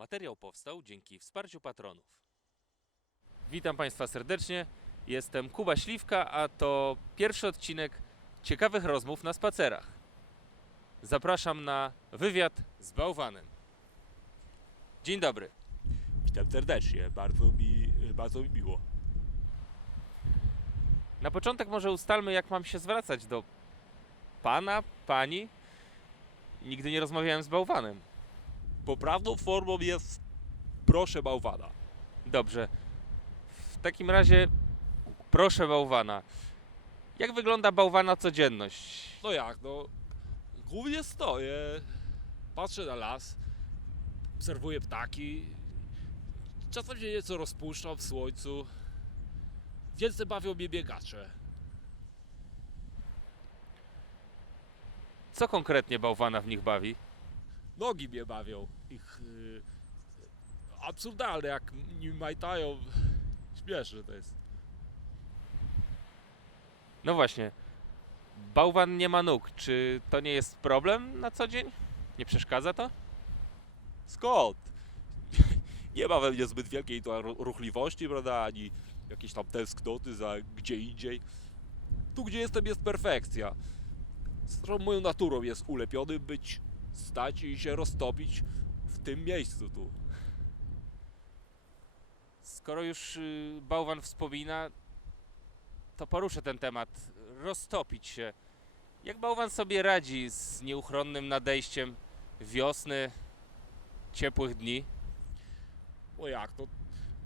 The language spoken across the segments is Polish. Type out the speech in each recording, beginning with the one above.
Materiał powstał dzięki wsparciu patronów. Witam Państwa serdecznie. Jestem Kuba Śliwka, a to pierwszy odcinek ciekawych rozmów na spacerach. Zapraszam na wywiad z bałwanem. Dzień dobry. Witam serdecznie, bardzo mi, bardzo mi miło. Na początek może ustalmy, jak mam się zwracać do pana, pani. Nigdy nie rozmawiałem z bałwanem. Poprawną formą jest proszę bałwana. Dobrze. W takim razie proszę bałwana. Jak wygląda bałwana codzienność? No jak, no głównie stoję, patrzę na las, obserwuję ptaki, czasem się nieco rozpuszczam w słońcu, więcej bawią mnie biegacze. Co konkretnie bałwana w nich bawi? Nogi mnie bawią, ich y, absurdalne, jak nimi majtają, śmieszne to jest. No właśnie. Bałwan nie ma nóg. Czy to nie jest problem na co dzień? Nie przeszkadza to? Skąd? Nie ma we mnie zbyt wielkiej ruchliwości, prawda, ani jakiejś tam tęsknoty za gdzie indziej. Tu, gdzie jestem, jest perfekcja. Zresztą moją naturą jest ulepiony być, stać i się roztopić w tym miejscu tu. Skoro już y, bałwan wspomina, to poruszę ten temat. Roztopić się. Jak bałwan sobie radzi z nieuchronnym nadejściem wiosny, ciepłych dni? O jak, to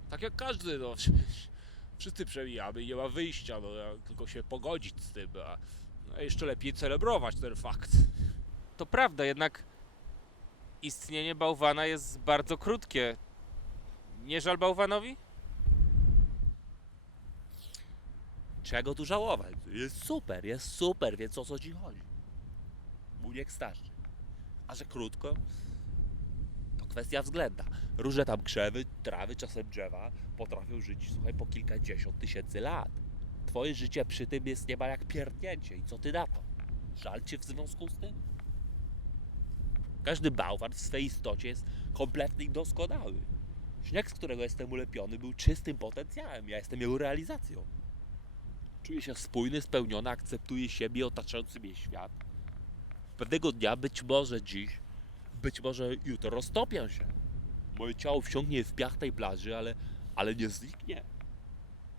tak jak każdy, no wszyscy przemijamy i nie ma wyjścia, no tylko się pogodzić z tym, a no, jeszcze lepiej celebrować ten fakt. To prawda, jednak istnienie bałwana jest bardzo krótkie. Nie żal bałwanowi? Czego tu żałować? Jest super, jest super, więc o co ci chodzi? Muniek starszy. A że krótko, to kwestia względna. Różne tam krzewy, trawy, czasem drzewa potrafią żyć, słuchaj, po kilkadziesiąt tysięcy lat. Twoje życie przy tym jest niemal jak pierdnięcie. I co ty na to? Żal cię w związku z tym? Każdy bałwan w swej istocie jest kompletny i doskonały. Śnieg, z którego jestem ulepiony, był czystym potencjałem. Ja jestem jego realizacją. Czuję się spójny, spełniony, akceptuję siebie otaczający mnie świat. Pewnego dnia, być może dziś, być może jutro roztopię się. Moje ciało wsiąknie w piach tej plaży, ale, ale nie zniknie.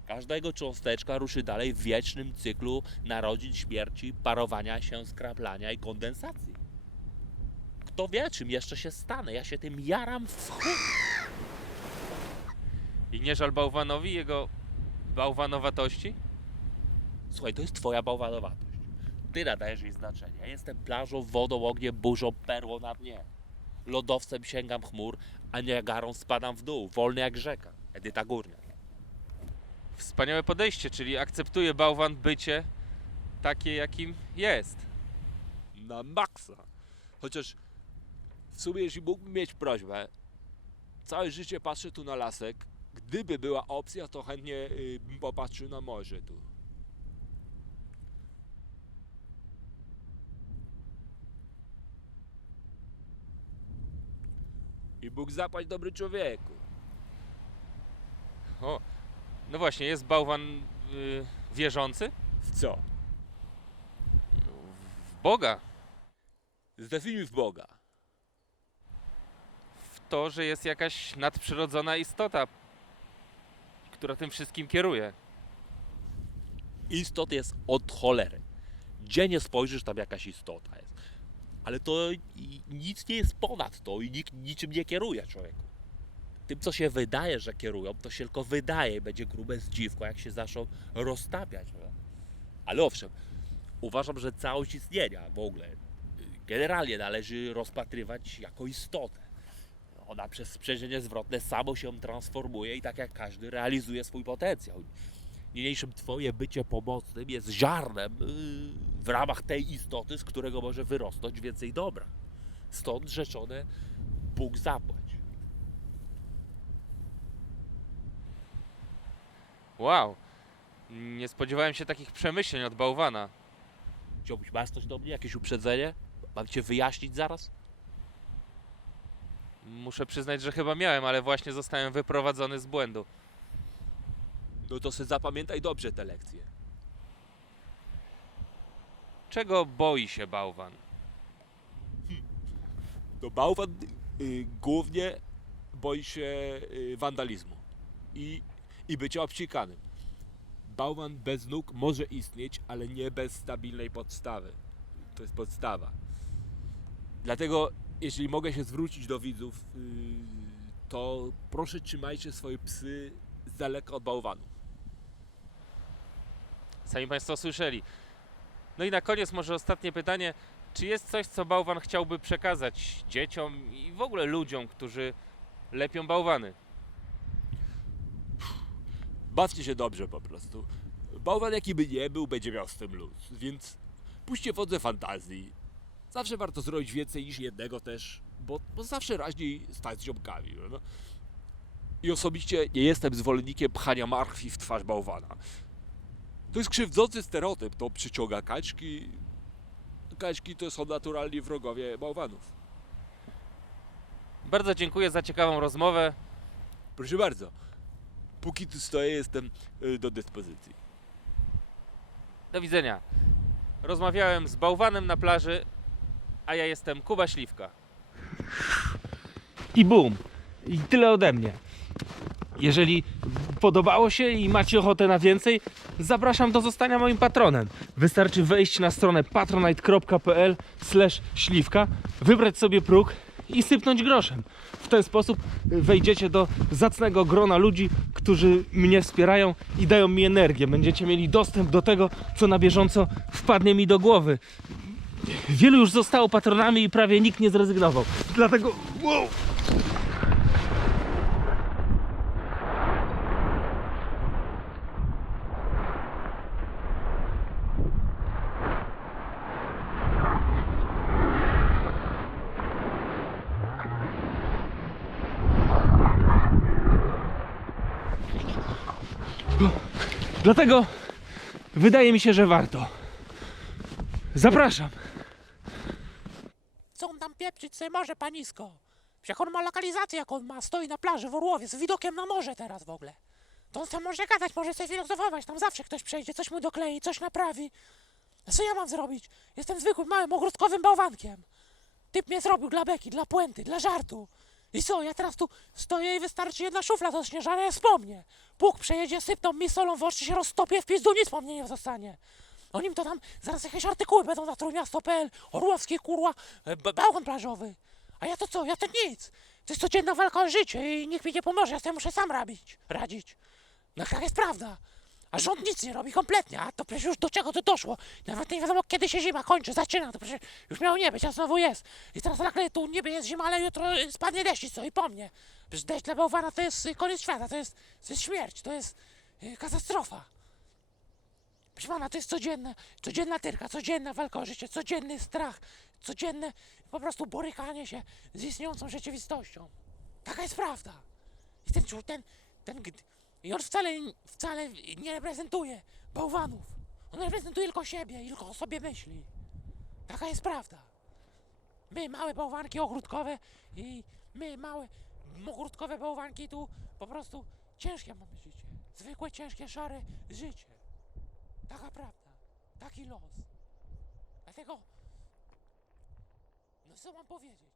Każda jego cząsteczka ruszy dalej w wiecznym cyklu narodzin, śmierci, parowania się, skraplania i kondensacji. Kto wie, czym jeszcze się stanę? Ja się tym jaram w chuj. I nie żal bałwanowi jego bałwanowatości? Słuchaj, to jest twoja bałwanowatość. Ty nadajesz jej znaczenie. Ja jestem plażą, wodą, ogniem, burzą, perłą na dnie. Lodowcem sięgam chmur, a Niagarą spadam w dół, wolny jak rzeka. Edyta Górnia. Wspaniałe podejście, czyli akceptuje bałwan bycie takie, jakim jest. na maksa. Chociaż w sumie, jeśli mógłbym mieć prośbę, całe życie patrzę tu na lasek. Gdyby była opcja, to chętnie y, bym popatrzył na morze tu. I Bóg zapłać dobry człowieku. O, no właśnie, jest bałwan y, wierzący W co? w Boga, Zdefiniuj w Boga. To, że jest jakaś nadprzyrodzona istota, która tym wszystkim kieruje. Istot jest od cholery. Gdzie nie spojrzysz, tam jakaś istota jest. Ale to nic nie jest ponad to i nikt niczym nie kieruje człowieku. Tym, co się wydaje, że kierują, to się tylko wydaje. Będzie grube zdziwko, jak się zaczną roztapiać. prawda? Ale owszem, uważam, że całość istnienia w ogóle generalnie należy rozpatrywać jako istotę. Ona przez sprzężenie zwrotne samo się transformuje i tak jak każdy realizuje swój potencjał. Niniejszym twoje bycie pomocnym jest ziarnem yy, w ramach tej istoty, z którego może wyrosnąć więcej dobra. Stąd rzeczone Bóg zapłać. Wow, nie spodziewałem się takich przemyśleń od bałwana. Chciałbyś, masz coś do mnie? Jakieś uprzedzenie? Mam cię wyjaśnić zaraz? Muszę przyznać, że chyba miałem, ale właśnie zostałem wyprowadzony z błędu. No to se zapamiętaj dobrze te lekcje. Czego boi się bałwan? No bałwan y, głównie boi się y, wandalizmu i, i bycia obcikanym. Bałwan bez nóg może istnieć, ale nie bez stabilnej podstawy. To jest podstawa. Dlatego, jeśli mogę się zwrócić do widzów, y, to proszę trzymajcie swoje psy z daleka od bałwanów. Sami Państwo słyszeli. No i na koniec może ostatnie pytanie. Czy jest coś, co bałwan chciałby przekazać dzieciom i w ogóle ludziom, którzy lepią bałwany? Bawcie się dobrze po prostu. Bałwan jaki by nie był, będzie miał z tym luz, więc puśćcie wodze fantazji. Zawsze warto zrobić więcej niż jednego też, bo, bo zawsze raźniej stać z ziomkami. No. I osobiście nie jestem zwolennikiem pchania marchwi w twarz bałwana. To jest krzywdzący stereotyp, to przyciąga kaczki. Kaczki to są naturalni wrogowie bałwanów. Bardzo dziękuję za ciekawą rozmowę. Proszę bardzo, póki tu stoję, jestem y, do dyspozycji. Do widzenia. Rozmawiałem z bałwanem na plaży, a ja jestem Kuba Śliwka. I bum. I tyle ode mnie. Jeżeli podobało się i macie ochotę na więcej, zapraszam do zostania moim patronem. Wystarczy wejść na stronę patronite.pl śliwka, wybrać sobie próg i sypnąć groszem. W ten sposób wejdziecie do zacnego grona ludzi, którzy mnie wspierają i dają mi energię. Będziecie mieli dostęp do tego, co na bieżąco wpadnie mi do głowy. Wielu już zostało patronami i prawie nikt nie zrezygnował. Dlatego wow, Dlatego wydaje mi się, że warto. Zapraszam. Pieprzyć sobie może, panisko? Jak on ma lokalizację, jak on ma, stoi na plaży w Orłowie z widokiem na morze teraz w ogóle. To on tam może gadać, może sobie filozofować, tam zawsze ktoś przejdzie, coś mu doklei, coś naprawi. A co ja mam zrobić? Jestem zwykłym, małym, ogródkowym bałwankiem. Typ mnie zrobił dla beki, dla puenty, dla żartu. I co, ja teraz tu stoję i wystarczy jedna szufla do śnieżania jest po mnie. Pług przejedzie, sypną mi solą w oczy, się roztopię, w pizdu, nic po mnie nie zostanie. Oni mi to tam, zaraz jakieś artykuły będą na trójmiasto.pl, Orłowski, kurwa, e, bałwan plażowy. A ja to co, ja to nic. To jest codzienna walka o życie i nikt mi nie pomoże, ja sobie muszę sam rabić, radzić. No tak jest prawda. A rząd nic nie robi kompletnie, a to przecież już do czego to doszło. Nawet nie wiadomo kiedy się zima kończy, zaczyna, to przecież już miało nie być, a znowu jest. I teraz nagle tu niby jest zima, ale jutro spadnie deszcz i co, i po mnie. Przecież deszcz dla bałwana to jest koniec świata, to jest, to jest śmierć, to jest y, katastrofa. Proszę pana, to jest codzienna, codzienna tyrka, codzienna walka o życie, codzienny strach, codzienne po prostu borykanie się z istniejącą rzeczywistością. Taka jest prawda. I ten człowiek, ten, ten, i on wcale, wcale nie reprezentuje bałwanów. On reprezentuje tylko siebie i tylko o sobie myśli. Taka jest prawda. My, małe bałwanki ogródkowe i my, małe ogródkowe bałwanki tu po prostu ciężkie mamy życie. Zwykłe, ciężkie, szare życie. Taka prawda. Taki los. Dlatego. No co mam powiedzieć?